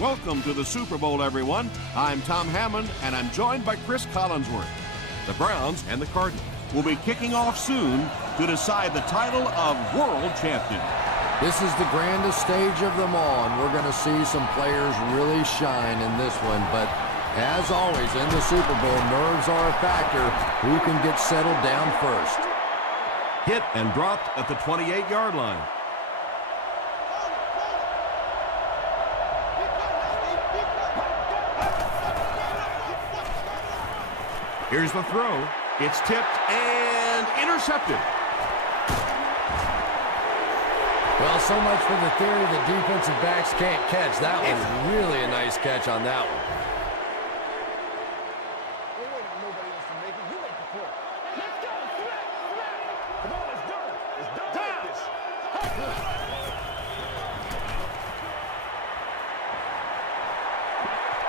Welcome to the Super Bowl, everyone. I'm Tom Hammond, and I'm joined by Chris Collinsworth. The Browns and the Cardinals will be kicking off soon to decide the title of world champion. This is the grandest stage of them all, and we're going to see some players really shine in this one. But as always, in the Super Bowl, nerves are a factor. Who can get settled down first? Hit and dropped at the 28-yard line. Here's the throw. It's tipped and intercepted. Well, so much for the theory that defensive backs can't catch. That was really a nice catch on that one.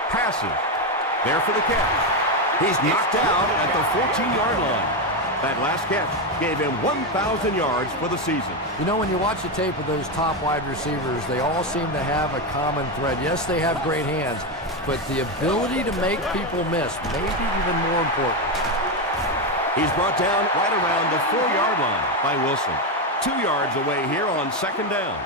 Passive. There for the catch. He's knocked out at the 14-yard line. That last catch gave him 1,000 yards for the season. You know, when you watch the tape of those top wide receivers, they all seem to have a common thread. Yes, they have great hands, but the ability to make people miss may be even more important. He's brought down right around the 4-yard line by Wilson. 2 yards away here on second down.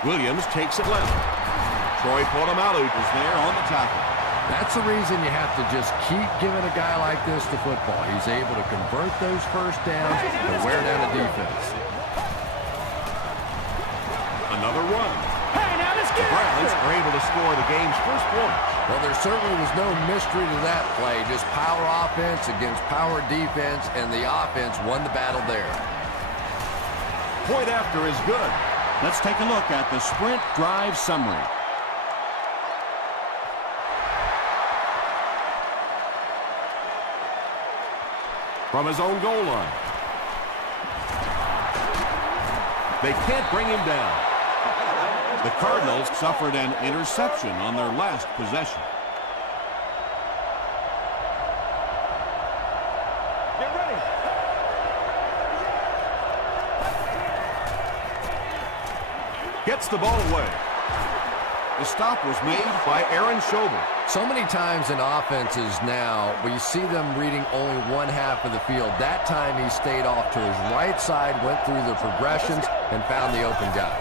Williams takes it left. Troy Polamalu is there on the tackle. That's the reason you have to just keep giving a guy like this the football. He's able to convert those first downs and wear down a defense. Another run. The Browns are able to score the game's first point. Well, there certainly was no mystery to that play. Just power offense against power defense, and the offense won the battle there. Point after is good. Let's take a look at the sprint drive summary. From his own goal line. They can't bring him down. The Cardinals suffered an interception on their last possession. Get ready. Gets the ball away. The stop was made by Aaron Schobel. So many times in offenses now, we see them reading only one half of the field. That time he stayed off to his right side, went through the progressions, and found the open guy.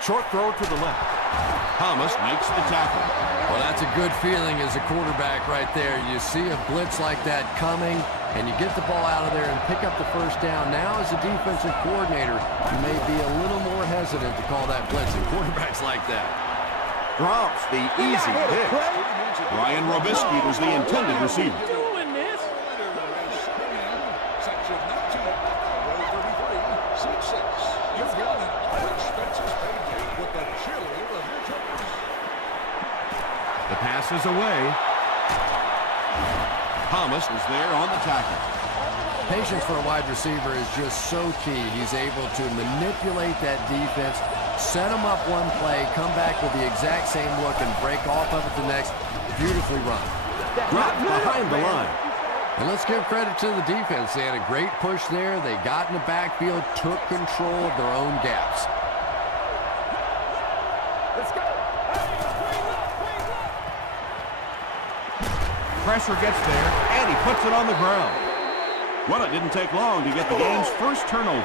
Short throw to the left. Thomas makes the tackle. Well, that's a good feeling as a quarterback right there. You see a blitz like that coming, and you get the ball out of there and pick up the first down. Now, as a defensive coordinator, you may be a little more hesitant to call that blitz, and quarterbacks like that. Drops the easy pitch. Ryan Robisky was the intended receiver. The pass is away. Thomas was there on the tackle. Patience for a wide receiver is just so key. He's able to manipulate that defense, set them up one play, come back with the exact same look, and break off of it the next. Beautifully run. Dropped behind the line. And let's give credit to the defense. They had a great push there. They got in the backfield, took control of their own gaps. Let's go. Pressure gets there, and he puts it on the ground. Well, it didn't take long to get the game's first turnover.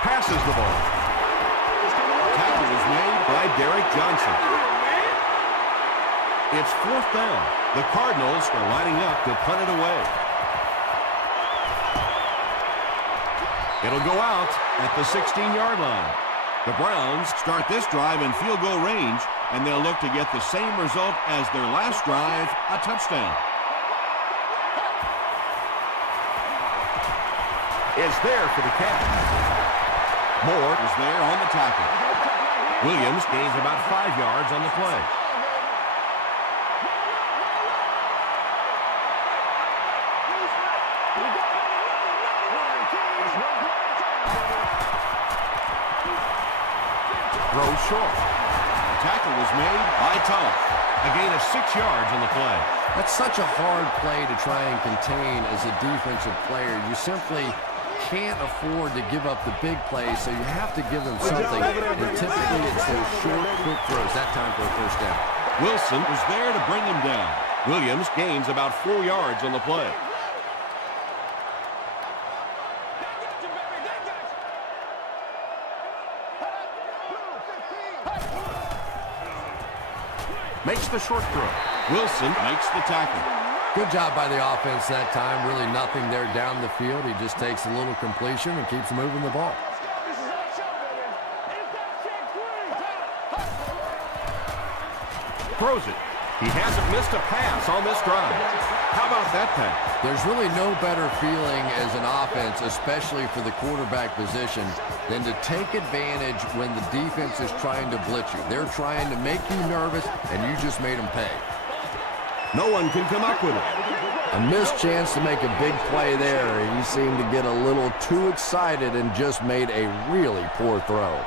Passes the ball. Tackle was made by Derek Johnson. It's fourth down. The Cardinals are lining up to punt it away. It'll go out at the 16-yard line. The Browns start this drive in field goal range, and they'll look to get the same result as their last drive, a touchdown. Is there for the catch. Moore is there on the tackle. Williams gains about 5 yards on the play. Throw short. The tackle was made by Tulloch. A gain of 6 yards on the play. That's such a hard play to try and contain as a defensive player. You simply can't afford to give up the big plays, so you have to give them something. And typically it's those short, quick throws. That time for a first down. Wilson was there to bring him down. Williams gains about 4 yards on the play. Makes the short throw. Wilson makes the tackle. Good job by the offense that time. Really nothing there down the field. He just takes a little completion and keeps moving the ball. Throws it. He hasn't missed a pass on this drive. How about that pass? There's really no better feeling as an offense, especially for the quarterback position, than to take advantage when the defense is trying to blitz you. They're trying to make you nervous, and you just made them pay. No one can come up with it. A missed chance to make a big play there. He seemed to get a little too excited and just made a really poor throw.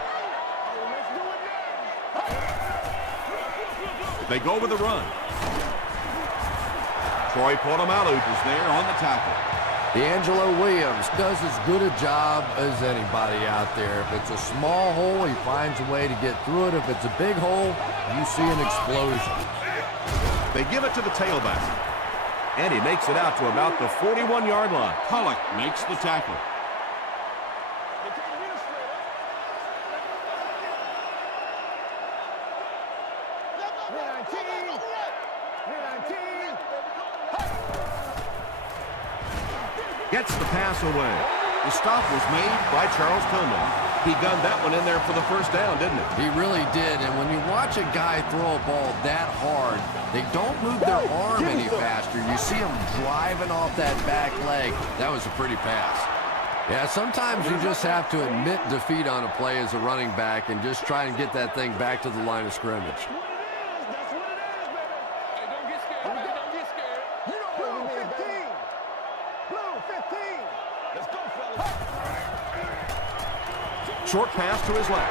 They go with the run. Troy Polamalu is there on the tackle. D'Angelo Williams does as good a job as anybody out there. If it's a small hole, he finds a way to get through it. If it's a big hole, you see an explosion. They give it to the tailback. And he makes it out to about the 41-yard line. Pollock makes the tackle. Gets the pass away. The stop was made by Charles Tillman. He gunned that one in there for the first down, didn't he? He really did, and when you watch a guy throw a ball that hard, they don't move their arm any faster. You see them driving off that back leg. That was a pretty pass. Yeah, sometimes you just have to admit defeat on a play as a running back and just try and get that thing back to the line of scrimmage. Short pass to his left.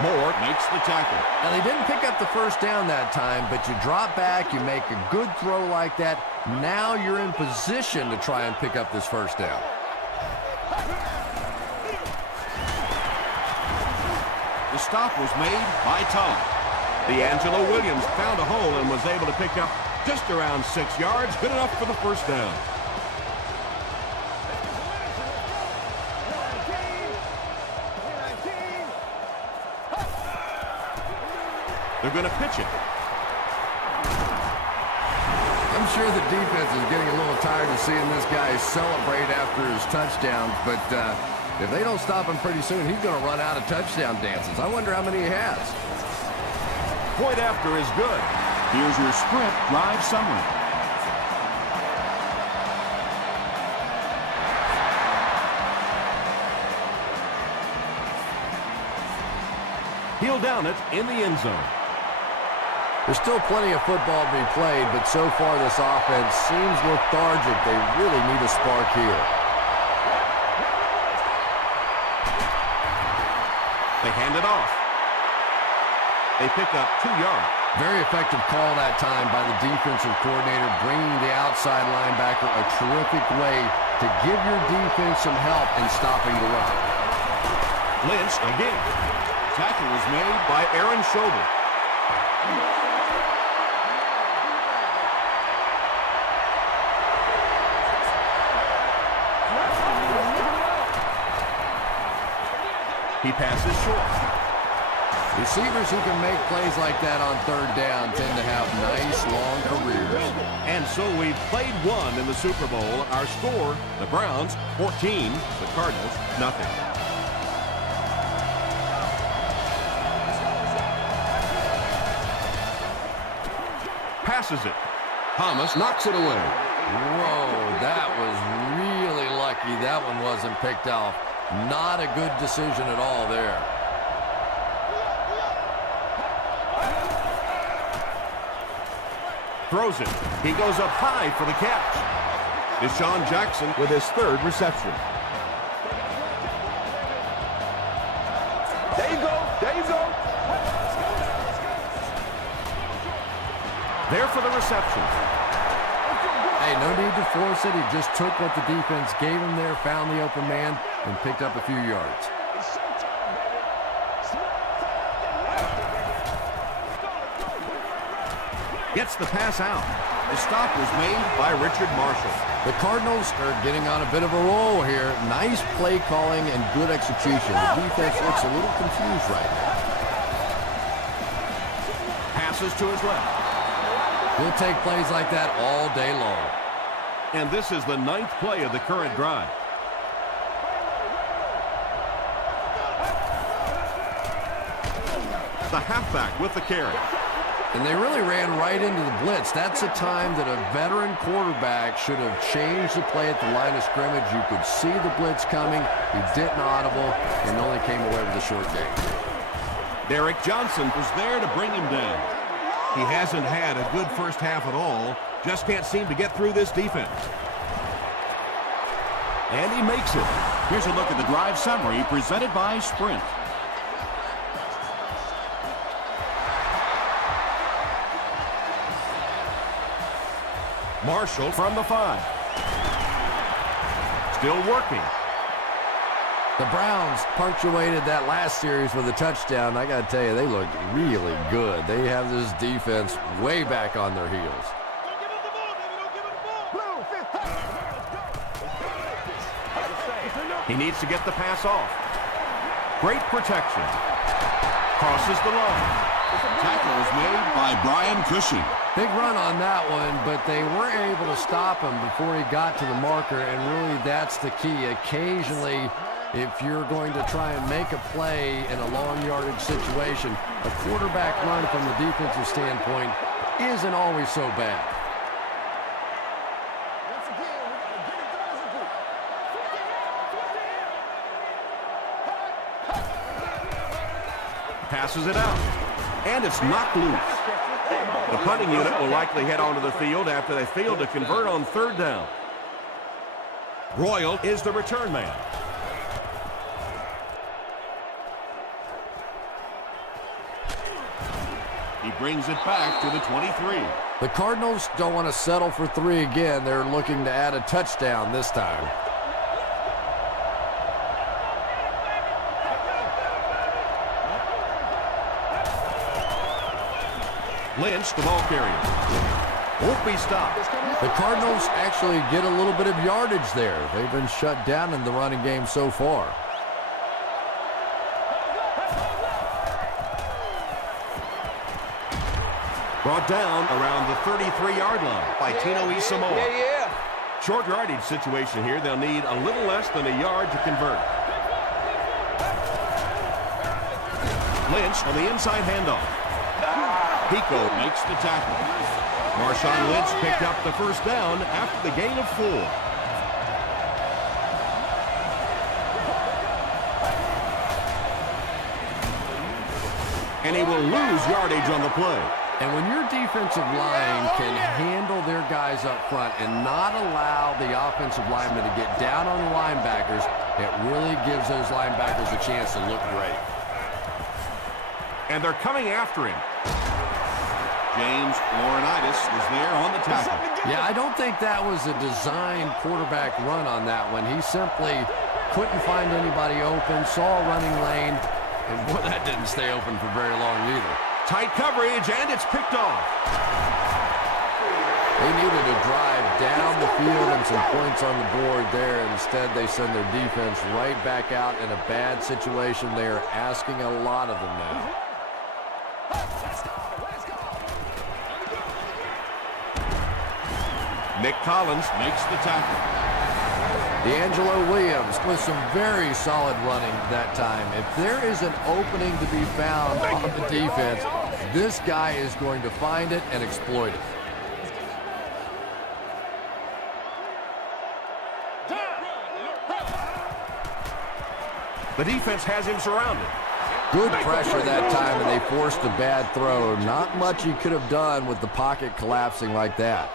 Moore makes the tackle. Now, they didn't pick up the first down that time, but you drop back, you make a good throw like that. Now you're in position to try and pick up this first down. The stop was made by Tom. D'Angelo Williams found a hole and was able to pick up just around 6 yards. Good enough for the first down. They're going to pitch it. I'm sure the defense is getting a little tired of seeing this guy celebrate after his touchdowns, but if they don't stop him pretty soon, he's going to run out of touchdown dances. I wonder how many he has. Point after is good. Here's your sprint drive summary. He'll down it in the end zone. There's still plenty of football to be played, but so far this offense seems lethargic. They really need a spark here. They hand it off. They pick up 2 yards. Very effective call that time by the defensive coordinator, bringing the outside linebacker a terrific way to give your defense some help in stopping the run. Lynch again. Tackle was made by Aaron Schober. He passes short. Receivers who can make plays like that on third down tend to have nice, long careers. And so we've played one in the Super Bowl. Our score, the Browns, 14. The Cardinals, nothing. Passes it. Thomas knocks it away. Whoa, that was really lucky. That one wasn't picked off. Not a good decision at all there. Throws it. He goes up high for the catch. Deshaun Jackson with his third reception. There for the reception. Hey, no need to force it. He just took what the defense gave him there, found the open man, and picked up a few yards. Gets the pass out. The stop was made by Richard Marshall. The Cardinals are getting on a bit of a roll here. Nice play calling and good execution. The defense looks a little confused right now. Passes to his left. He'll take plays like that all day long. And this is the 9th play of the current drive. The halfback with the carry. And they really ran right into the blitz. That's a time that a veteran quarterback should have changed the play at the line of scrimmage. You could see the blitz coming. He didn't audible and only came away with a short gain. Derek Johnson was there to bring him down. He hasn't had a good first half at all. Just can't seem to get through this defense. And he makes it. Here's a look at the drive summary presented by Sprint. Marshall from the 5. Still working. The Browns punctuated that last series with a touchdown. I got to tell you, they look really good. They have this defense way back on their heels. He needs to get the pass off. Great protection. Crosses the line. Tackle is made by Brian Cushing. Big run on that one, but they weren't able to stop him before he got to the marker, and really that's the key. Occasionally, if you're going to try and make a play in a long yardage situation, a quarterback run from the defensive standpoint isn't always so bad. Passes it out. And it's knocked loose. The punting unit will likely head onto the field after they failed to convert on 3rd down. Royal is the return man. He brings it back to the 23. The Cardinals don't want to settle for 3 again. They're looking to add a touchdown this time. Lynch, the ball carrier. Won't be stopped. The Cardinals actually get a little bit of yardage there. They've been shut down in the running game so far. Brought down around the 33-yard line by Tino Isamoah. Short yardage situation here. They'll need a little less than a yard to convert. Lynch on the inside handoff. Pico makes the tackle. Marshawn Lynch picked up the first down after the gain of 4. And he will lose yardage on the play. And when your defensive line can handle their guys up front and not allow the offensive linemen to get down on the linebackers, it really gives those linebackers a chance to look great. And they're coming after him. James Laurinaitis was there on the tackle. Yeah, I don't think that was a designed quarterback run on that one. He simply couldn't find anybody open, saw a running lane, and boy, that didn't stay open for very long either. Tight coverage, and it's picked off. They needed to drive down the field and some points on the board there. Instead, they send their defense right back out in a bad situation. They are asking a lot of them now. Nick Collins makes the tackle. D'Angelo Williams with some very solid running that time. If there is an opening to be found on the defense, this guy is going to find it and exploit it. The defense has him surrounded. Good pressure that time, and they forced a bad throw. Not much he could have done with the pocket collapsing like that.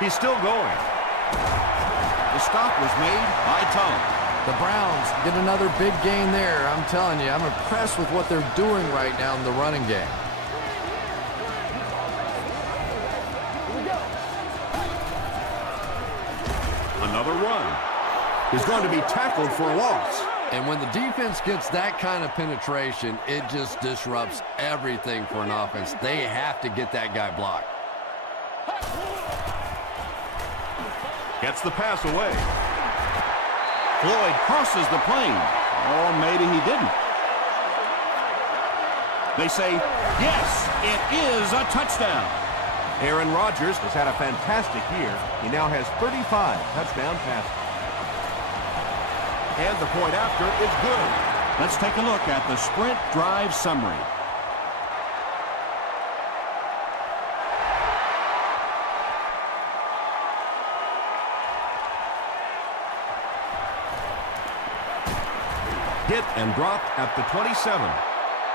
He's still going. The stop was made by Tom. The Browns get another big gain there. I'm telling you, I'm impressed with what they're doing right now in the running game. Another run. Is going to be tackled for a loss. And when the defense gets that kind of penetration, it just disrupts everything for an offense. They have to get that guy blocked. Gets the pass away. Floyd crosses the plane. Or maybe he didn't. They say, yes, it is a touchdown. Aaron Rodgers has had a fantastic year. He now has 35 touchdown passes. And the point after is good. Let's take a look at the sprint drive summary. Hit and dropped at the 27.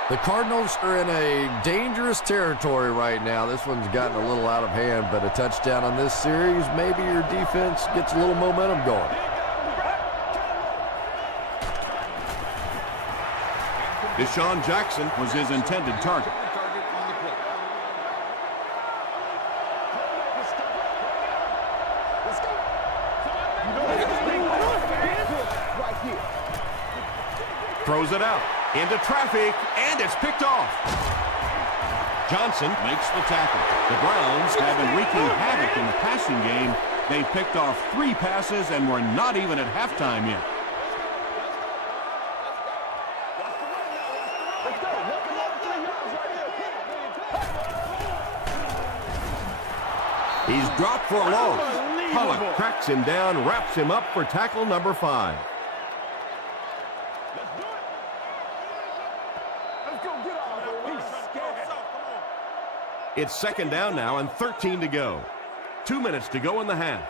The Cardinals are in a dangerous territory right now. This one's gotten a little out of hand, but a touchdown on this series, maybe your defense gets a little momentum going. Deshaun Jackson was his intended target. Throws it out into traffic, and it's picked off. Johnson makes the tackle. The Browns have been wreaking havoc in the passing game. They picked off 3 passes, and we're not even at halftime yet. He's dropped for a loss. Pollock cracks him down, wraps him up for tackle number 5. It's second down now and 13 to go. 2 minutes to go in the half.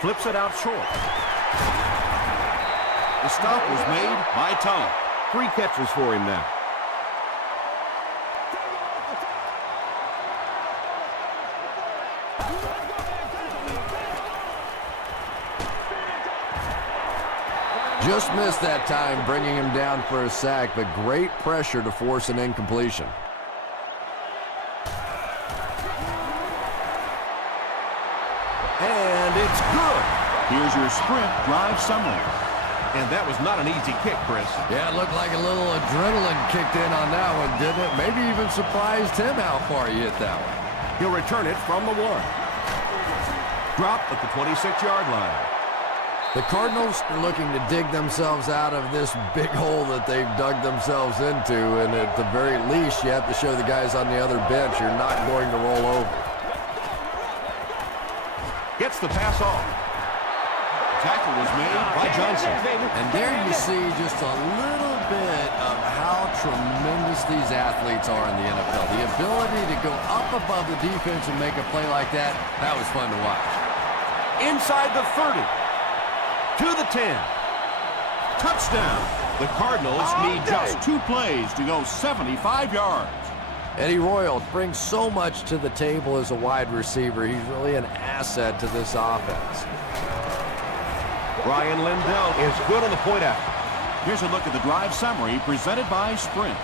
Flips it out short. The stop was made by Tom. 3 catches for him now. Just missed that time, bringing him down for a sack, but great pressure to force an incompletion. And it's good. Here's your sprint drive summary. And that was not an easy kick, Chris. Yeah, it looked like a little adrenaline kicked in on that one, didn't it? Maybe even surprised him how far he hit that one. He'll return it from the 1. Drop at the 26-yard line. The Cardinals are looking to dig themselves out of this big hole that they've dug themselves into, and at the very least, you have to show the guys on the other bench you're not going to roll over. Gets the pass off. Tackle was made by Johnson. And there you see just a little bit of how tremendous these athletes are in the NFL. The ability to go up above the defense and make a play like that, that was fun to watch. Inside the 30. To the 10. Touchdown. The Cardinals need just 2 plays to go 75 yards. Eddie Royal brings so much to the table as a wide receiver. He's really an asset to this offense. Ryan Lindell is good on the point after. Here's a look at the drive summary presented by Sprint.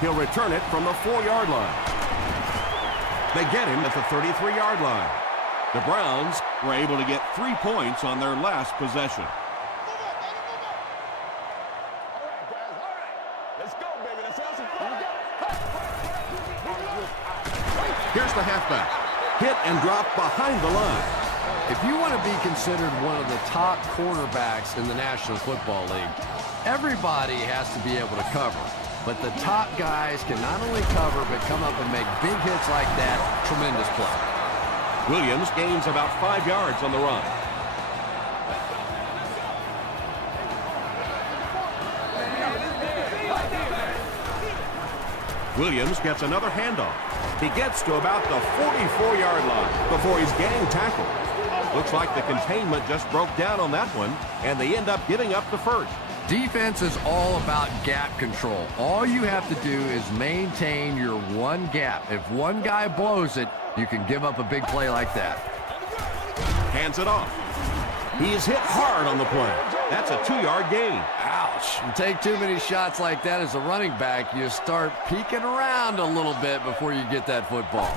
He'll return it from the 4-yard line. They get him at the 33-yard line. The Browns were able to get 3 points on their last possession. Here's the halfback. Hit and drop behind the line. If you want to be considered one of the top quarterbacks in the National Football League, everybody has to be able to cover. But the top guys can not only cover, but come up and make big hits like that. Tremendous play. Williams gains about 5 yards on the run. Williams gets another handoff. He gets to about the 44-yard line before he's getting tackled. Looks like the containment just broke down on that one, and they end up giving up the first. Defense is all about gap control. All you have to do is maintain your one gap. If one guy blows it, you can give up a big play like that. Hands it off. He is hit hard on the play. That's a 2-yard gain. Ouch. You take too many shots like that as a running back, you start peeking around a little bit before you get that football.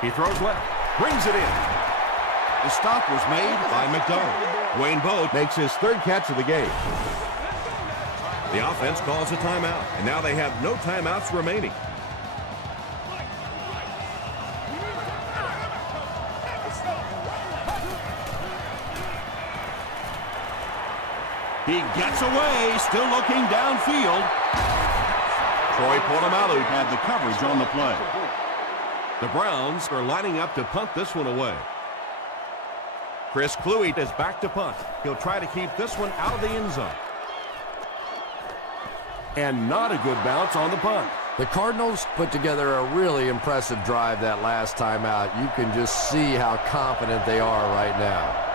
He throws left. Brings it in. The stop was made by McDonald. Wayne Boat makes his 3rd catch of the game. The offense calls a timeout, and now they have no timeouts remaining. He gets away, still looking downfield. Troy Polamalu had the coverage on the play. The Browns are lining up to punt this one away. Chris Cluey is back to punt. He'll try to keep this one out of the end zone. And not a good bounce on the punt. The Cardinals put together a really impressive drive that last time out. You can just see how confident they are right now.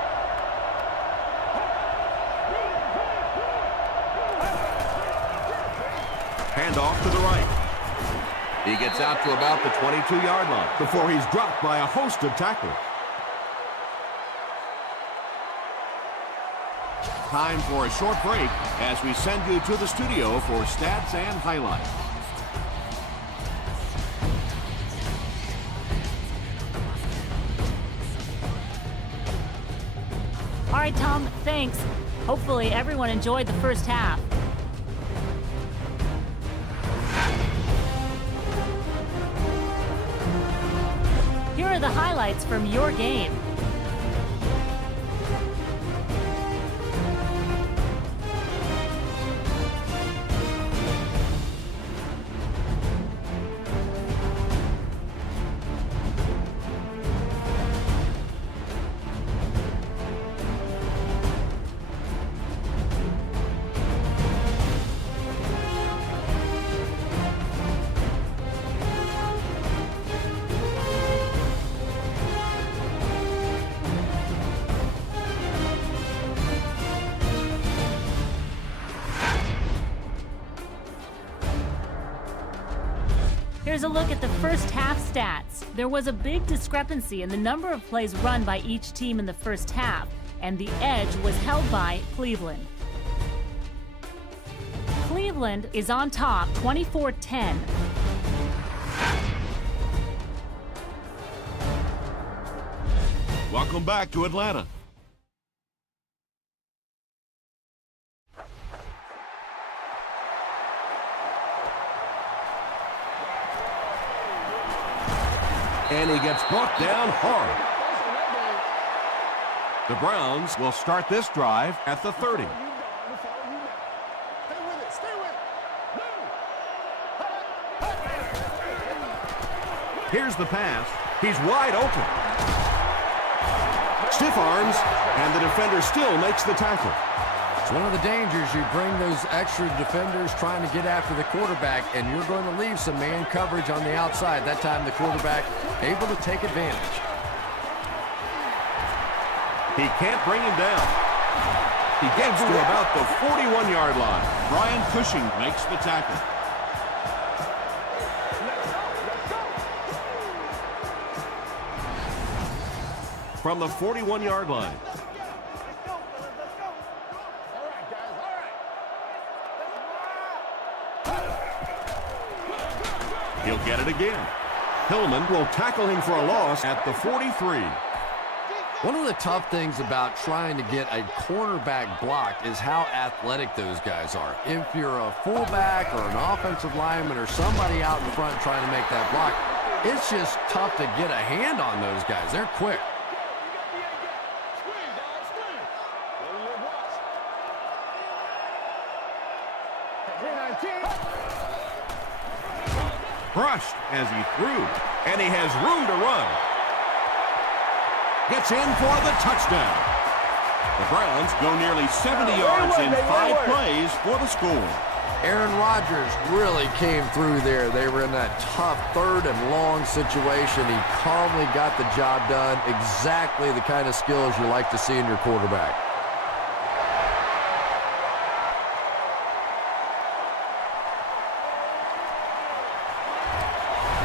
Handoff to the right. He gets out to about the 22-yard line before he's dropped by a host of tacklers. Time for a short break as we send you to the studio for stats and highlights. All right, Tom, thanks. Hopefully everyone enjoyed the first half. Here are the highlights from your game. Here's a look at the first half stats. There was a big discrepancy in the number of plays run by each team in the first half, and the edge was held by Cleveland. Cleveland is on top, 24-10. Welcome back to Atlanta. And he gets brought down hard. The Browns will start this drive at the 30. Here's the pass. He's wide open. Stiff arms, and the defender still makes the tackle. It's one of the dangers. You bring those extra defenders trying to get after the quarterback, and you're going to leave some man coverage on the outside. That time the quarterback able to take advantage. He can't bring him down. He gets to about the 41-yard line. Brian Cushing makes the tackle. From the 41-yard line. He'll get it again. Hillman will tackle him for a loss at the 43. One of the tough things about trying to get a cornerback blocked is how athletic those guys are. If you're a fullback or an offensive lineman or somebody out in front trying to make that block, it's just tough to get a hand on those guys. They're quick. Brushed as he threw, and he has room to run. Gets in for the touchdown. The Browns go nearly 70 yards in 5 plays for the score. Aaron Rodgers really came through there. They were in that tough 3rd and long situation. He calmly got the job done. Exactly the kind of skills you like to see in your quarterback.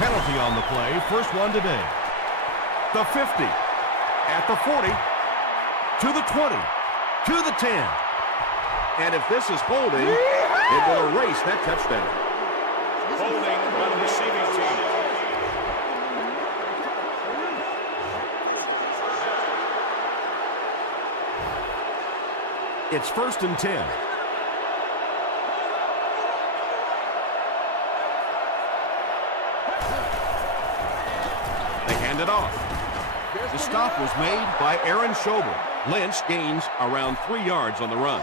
Penalty on the play. First one today. The 50. At the 40. To the 20. To the 10. And if this is holding, it will erase that touchdown. Holding by the receiving team. It's 1st and 10. They hand it off. The stop was made by Aaron Schobel. Lynch gains around 3 yards on the run.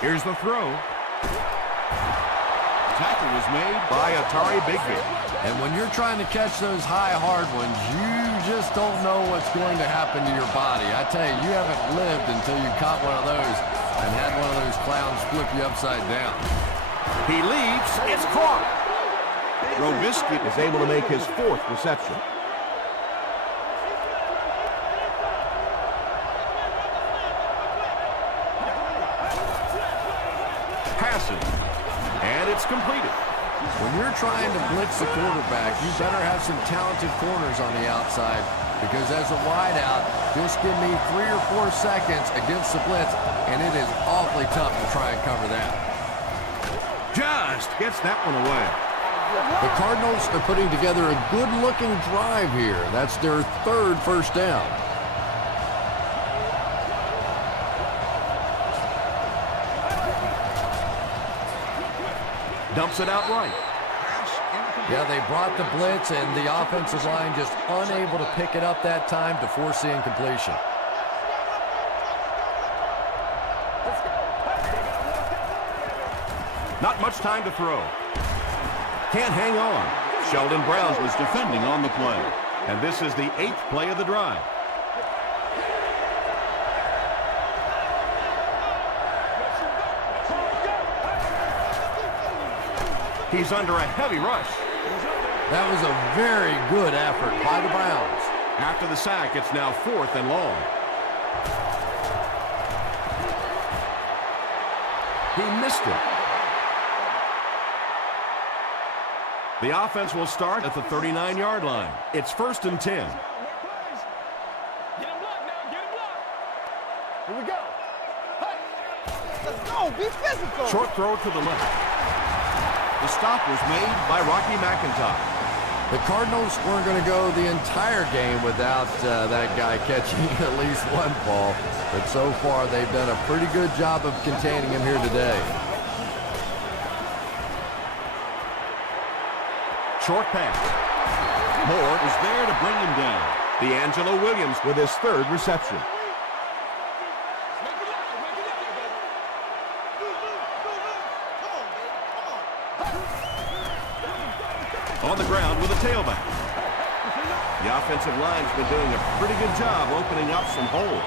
Here's the throw. Tackle was made by Atari Bigby. And when you're trying to catch those high, hard ones, you just don't know what's going to happen to your body. I tell you, you haven't lived until you caught one of those and had one of those clowns flip you upside down. He leaps. It's caught. Robisky is able to make his 4th reception. Passes. And it's completed. When you're trying to blitz the quarterback, you better have some talented corners on the outside, because as a wideout, just give me 3 or 4 seconds against the blitz, and it is awfully tough to try and cover that. Just gets that one away. The Cardinals are putting together a good-looking drive here. That's their 3rd first down. Dumps it out right. Yeah, they brought the blitz, and the offensive line just unable to pick it up that time to force the incompletion. Not much time to throw. Can't hang on. Sheldon Brown was defending on the play. And this is the 8th play of the drive. He's under a heavy rush. That was a very good effort by the Browns. After the sack, it's now 4th and long. He missed it. The offense will start at the 39-yard line. It's 1st and 10. Get him blocked now. Get him blocked. Here we go. Let's go. Be physical. Short throw to the left. The stop was made by Rocky McIntyre. The Cardinals weren't going to go the entire game without that guy catching at least one ball. But so far, they've done a pretty good job of containing him here today. Short pass. Moore is there to bring him down. D'Angelo Williams with his 3rd reception. On the ground with a tailback. The offensive line's been doing a pretty good job opening up some holes.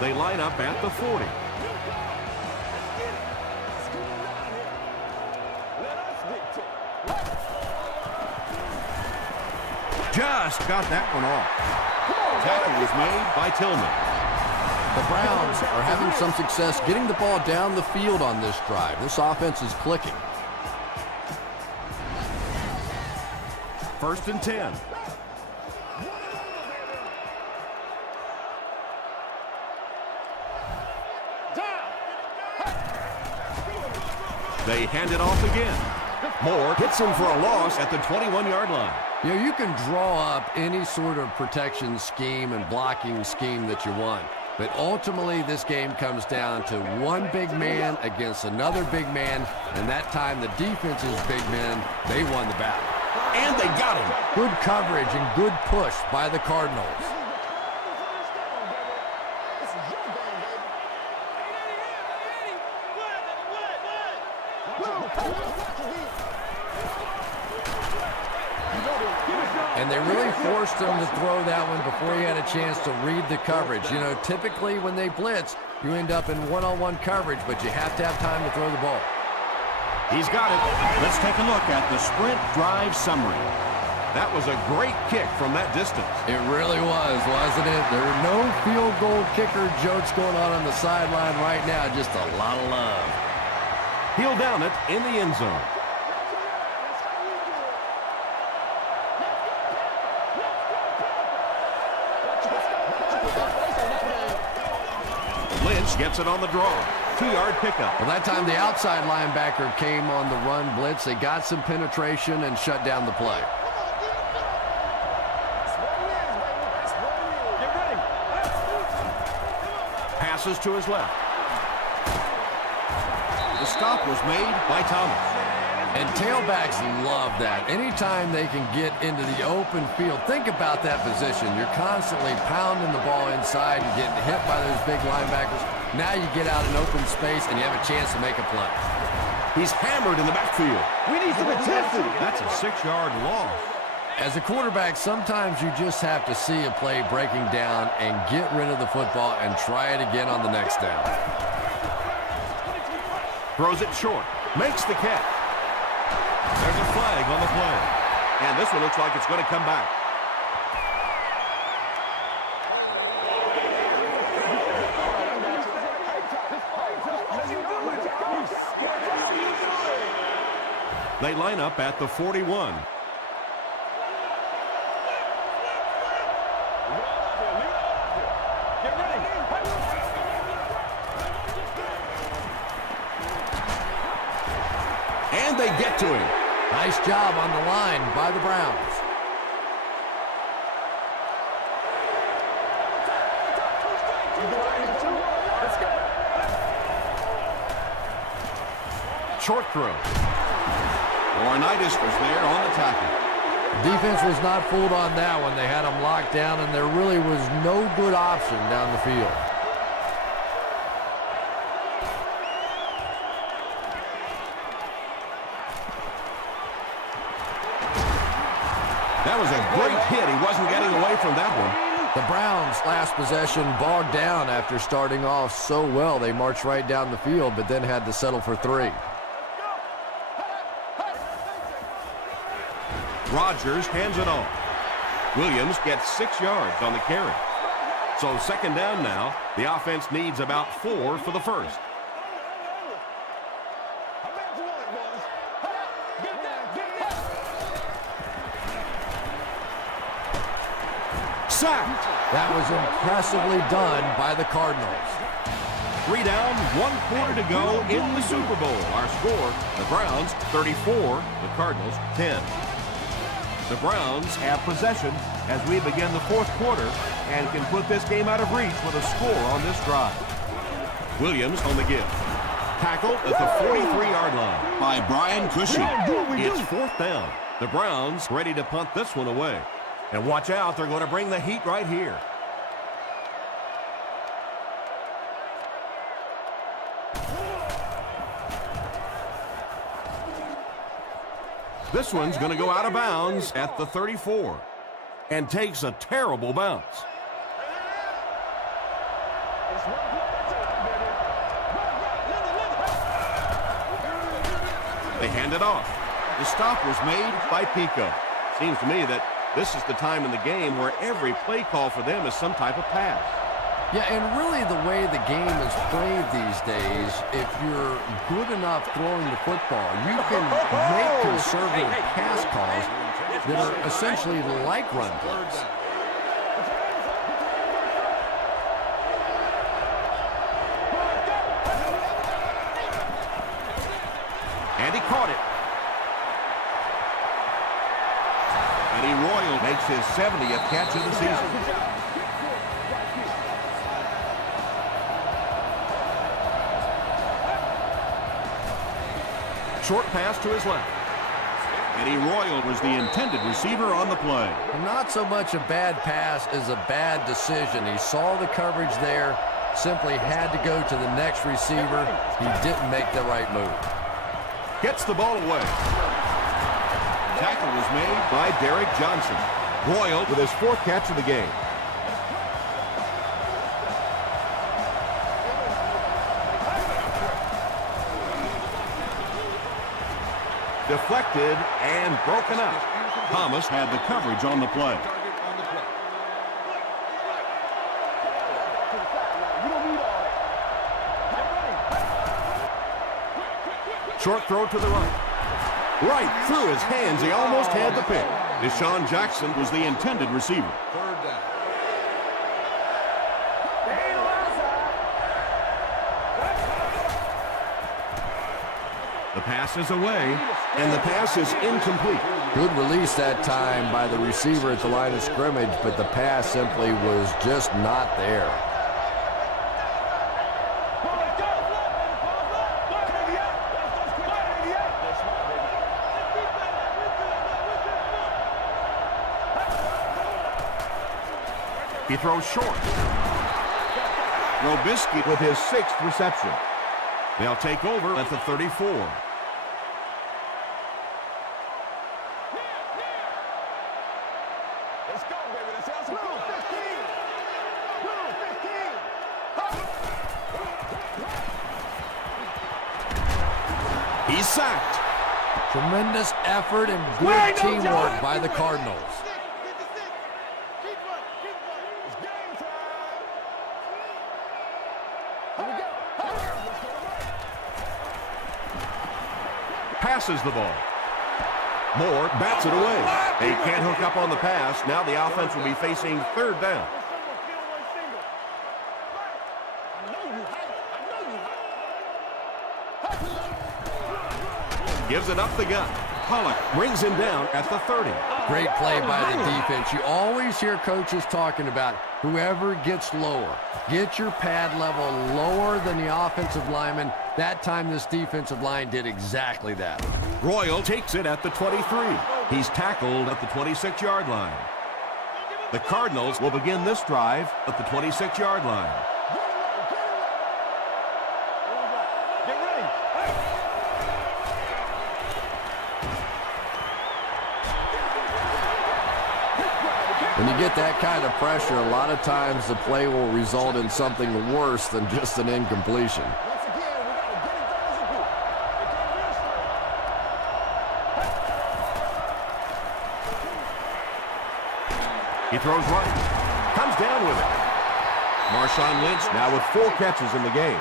They line up at the 40. Just got that one off. Tackle was made by Tillman. The Browns are having some success getting the ball down the field on this drive. This offense is clicking. 1st and 10. They hand it off again. Moore hits him for a loss at the 21-yard line. You know, you can draw up any sort of protection scheme and blocking scheme that you want. But ultimately, this game comes down to one big man against another big man. And that time, the defense's big men, they won the battle. And they got him. Good coverage and good push by the Cardinals. And they really forced him to throw that one before he had a chance to read the coverage. You know, typically when they blitz, you end up in one-on-one coverage, but you have to have time to throw the ball. He's got it. Let's take a look at the sprint drive summary. That was a great kick from that distance. It really was, wasn't it? There are no field goal kicker jokes going on the sideline right now. Just a lot of love. He'll down it in the end zone. Lynch gets it on the draw. 2-yard pickup. Well, that time the outside linebacker came on the run blitz. They got some penetration and shut down the play. Passes to his left. The stop was made by Thomas. And tailbacks love that. Anytime they can get into the open field, think about that position. You're constantly pounding the ball inside and getting hit by those big linebackers. Now you get out in open space and you have a chance to make a play. He's hammered in the backfield. We need some intensity. That's a 6-yard loss. As a quarterback, sometimes you just have to see a play breaking down and get rid of the football and try it again on the next down. Throws it short. Makes the catch. There's a flag on the play. And this one looks like it's going to come back. They line up at the 41. And they get to him. Nice job on the line by the Browns. Short throw. Laurinaitis was there on the tackle. Defense was not fooled on that one. They had him locked down, and there really was no good option down the field. That was a great hit. He wasn't getting away from that one. The Browns' last possession bogged down after starting off so well. They marched right down the field, but then had to settle for 3. Rodgers hands it off. Williams gets 6 yards on the carry. So second down now. The offense needs about 4 for the first. Sacked. That was impressively done by the Cardinals. 3 down, 1 quarter to go in the Super Bowl. Our score, the Browns 34, the Cardinals 10. The Browns have possession as we begin the fourth quarter and can put this game out of reach with a score on this drive. Williams on the give. Tackle at the 43-yard line by Brian Cushing. It's 4th down. The Browns ready to punt this one away. And watch out, they're going to bring the heat right here. This one's going to go out of bounds at the 34 and takes a terrible bounce. They hand it off. The stop was made by Pico. Seems to me that this is the time in the game where every play call for them is some type of pass. Yeah, and really the way the game is played these days, if you're good enough throwing the football, you can make conservative pass calls that are essentially like run plays. And he caught it. Eddie Royal makes his 70th catch of the season. Short pass to his left. Eddie Royal was the intended receiver on the play. Not so much a bad pass as a bad decision. He saw the coverage there, simply had to go to the next receiver. He didn't make the right move. Gets the ball away. tackle was made by Derek Johnson. Royal with his 4th catch of the game. Deflected and broken up. Thomas had the coverage on the play. Short throw to the right. Right through his hands. He almost had the pick. Deshaun Jackson was the intended receiver. 3rd down. The pass is away, and the pass is incomplete. Good release that time by the receiver at the line of scrimmage, but the pass simply was just not there. He throws short. Robisky with his 6th reception. They'll take over at the 34. Let's go, baby. Let's have some fun. 15. He's sacked. Tremendous effort and good teamwork by the Cardinals. Passes the ball. Moore bats it away. They can't hook up on the pass. Now the offense will be facing 3rd down. Gives it up the gut. Pollock brings him down at the 30. Great play by the defense. You always hear coaches talking about whoever gets lower. Get your pad level lower than the offensive lineman. That time this defensive line did exactly that. Royal takes it at the 23. He's tackled at the 26-yard line. The Cardinals will begin this drive at the 26-yard line. When you get that kind of pressure, a lot of times the play will result in something worse than just an incompletion. He throws right. Comes down with it. Marshawn Lynch now with 4 catches in the game.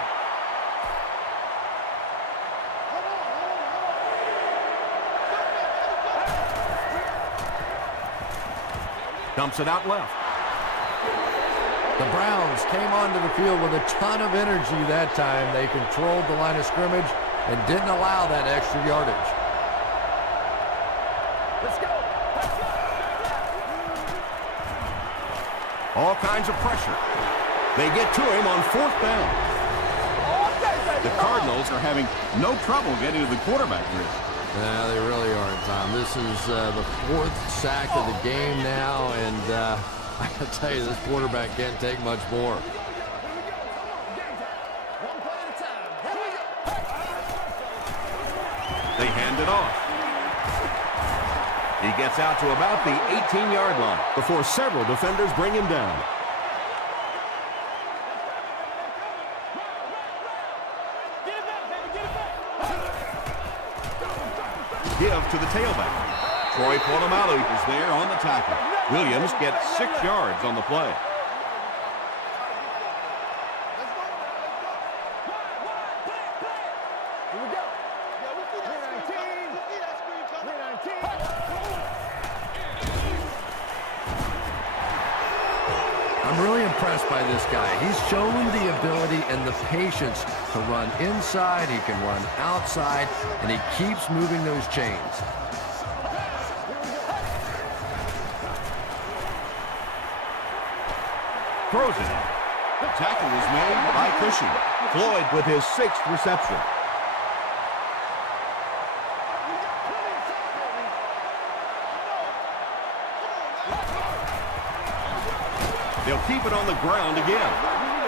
Dumps it out left. The Browns came onto the field with a ton of energy that time. They controlled the line of scrimmage and didn't allow that extra yardage. Let's go. All kinds of pressure. They get to him on 4th down. The Cardinals are having no trouble getting to the quarterback grid. Yeah, they really aren't, Tom. This is the 4th sack of the game now, and I gotta tell you, this quarterback can't take much more. They hand it off. He gets out to about the 18-yard line before several defenders bring him down. Give to the tailback. Troy Polamalu is there on the tackle. Williams gets 6 yards on the play. I'm really impressed by this guy. He's shown the ability and the patience to run inside, he can run outside, and he keeps moving those chains. Throws it. The tackle was made by Cushing. Floyd with his 6th reception. They'll keep it on the ground again.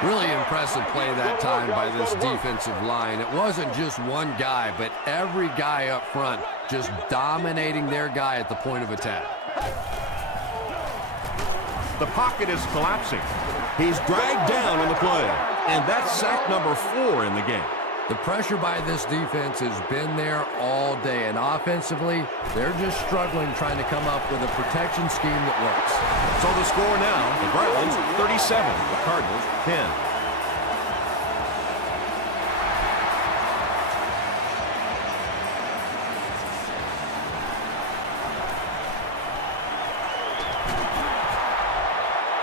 Really impressive play that time by this defensive line. It wasn't just one guy, but every guy up front just dominating their guy at the point of attack. The pocket is collapsing. He's dragged down on the play, and that's sack number 4 in the game. The pressure by this defense has been there all day, and offensively, they're just struggling trying to come up with a protection scheme that works. So the score now, the Browns 37, the Cardinals 10.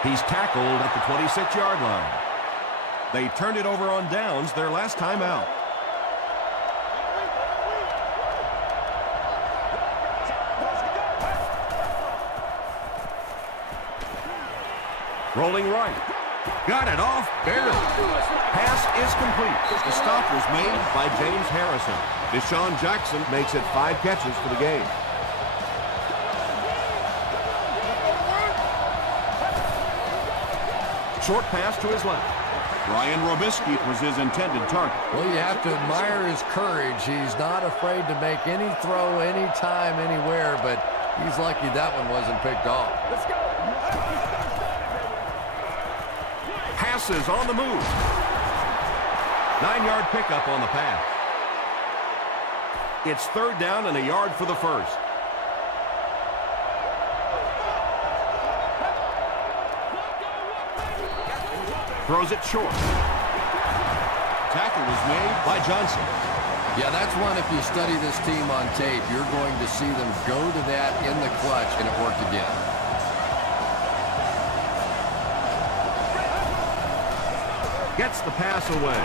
He's tackled at the 26-yard line. They turned it over on downs their last time out. Rolling right. Got it off, barely. Pass is complete. The stop was made by James Harrison. Deshaun Jackson makes it 5 catches for the game. Short pass to his left. Ryan Robisky was his intended target. Well, you have to admire his courage. He's not afraid to make any throw, anytime, anywhere, but he's lucky that one wasn't picked off. Let's go. Passes on the move. 9-yard pickup on the pass. It's 3rd down and a yard for the first. Throws it short. Tackle was made by Johnson. Yeah, that's one, if you study this team on tape, you're going to see them go to that in the clutch, and it worked again. Gets the pass away.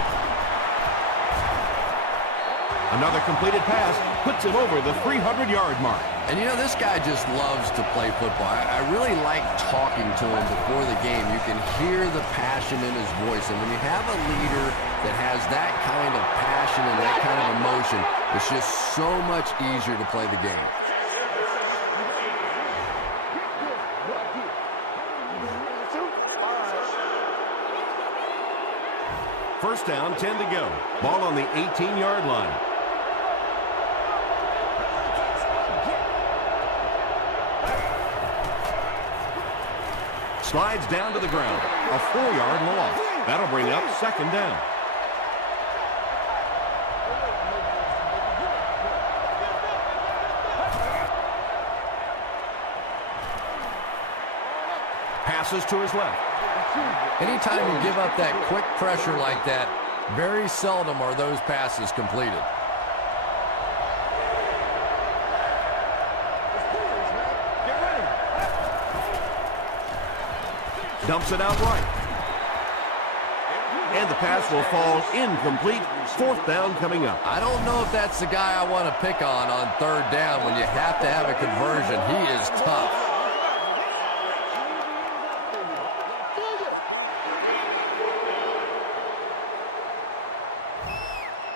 Another completed pass puts him over the 300-yard mark. And, you know, this guy just loves to play football. I really like talking to him before the game. You can hear the passion in his voice. And when you have a leader that has that kind of passion and that kind of emotion, it's just so much easier to play the game. First down, 10 to go. Ball on the 18-yard line. Slides down to the ground. A 4-yard loss. That'll bring up 2nd down. Passes to his left. Anytime you give up that quick pressure like that, very seldom are those passes completed. Dumps it out right. And the pass will fall incomplete. 4th down coming up. I don't know if that's the guy I want to pick on 3rd down when you have to have a conversion. He is tough.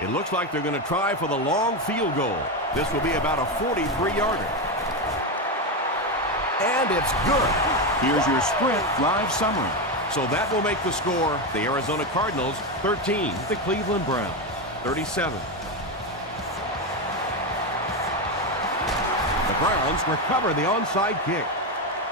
It looks like they're going to try for the long field goal. This will be about a 43-yarder. And it's good. Here's your Sprint drive summary. So that will make the score the Arizona Cardinals 13, the Cleveland Browns 37. The Browns recover the onside kick.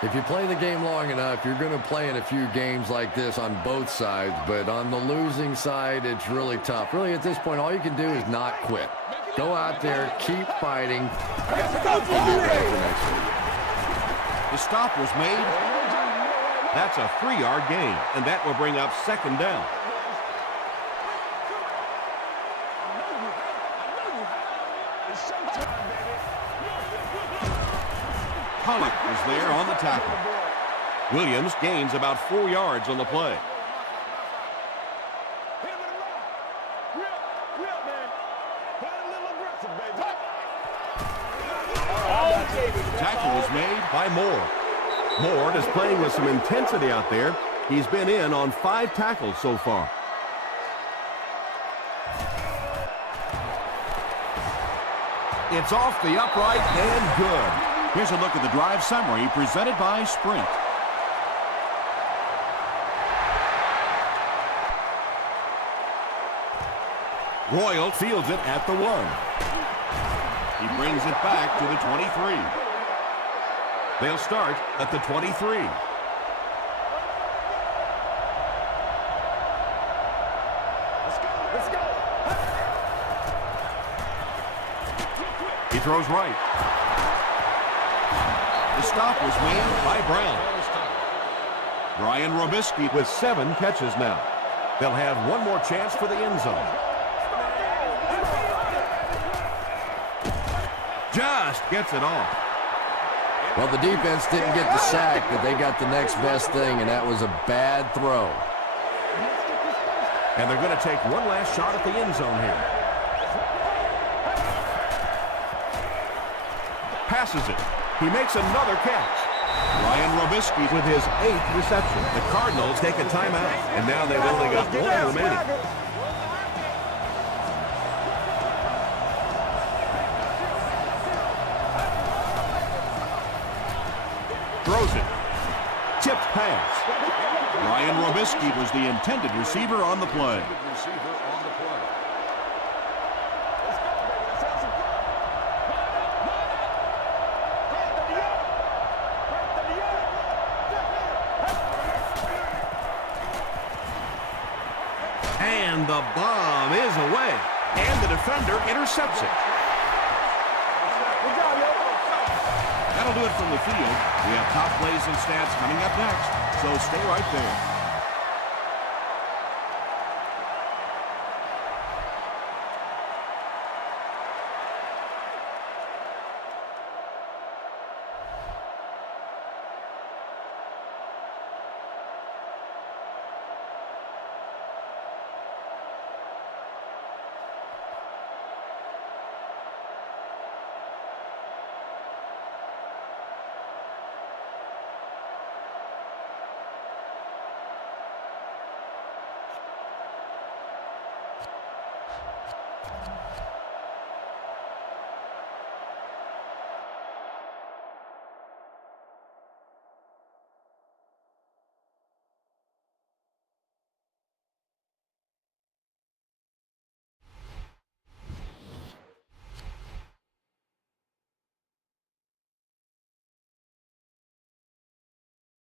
If you play the game long enough, you're going to play in a few games like this on both sides, but on the losing side, it's really tough. Really, at this point, all you can do is not quit. Go out there, keep fighting, and be ready for next week. The stop was made. That's a 3-yard gain, and that will bring up 2nd down. Pollock was there on the tackle. Williams gains about 4 yards on the play. Tackle was made by Moore. Moore is playing with some intensity out there. He's been in on 5 tackles so far. It's off the upright and good. Here's a look at the drive summary presented by Sprint. Royal fields it at the 1. He brings it back to the 23. They'll start at the 23. Let's go. He throws right. The stop was made by Brown. Brian Robisky with 7 catches now. They'll have one more chance for the end zone. Just gets it off. Well, the defense didn't get the sack, but they got the next best thing, and that was a bad throw. And they're going to take one last shot at the end zone here. Passes it. He makes another catch. Ryan Robisky with his 8th reception. The Cardinals take a timeout, and now they've only got one remaining. Throws it. Tipped pass. Ryan Robisky was the intended receiver on the play. And the bomb is away. And the defender intercepts it. That'll do it from the field. We have top plays and stats coming up next, so stay right there.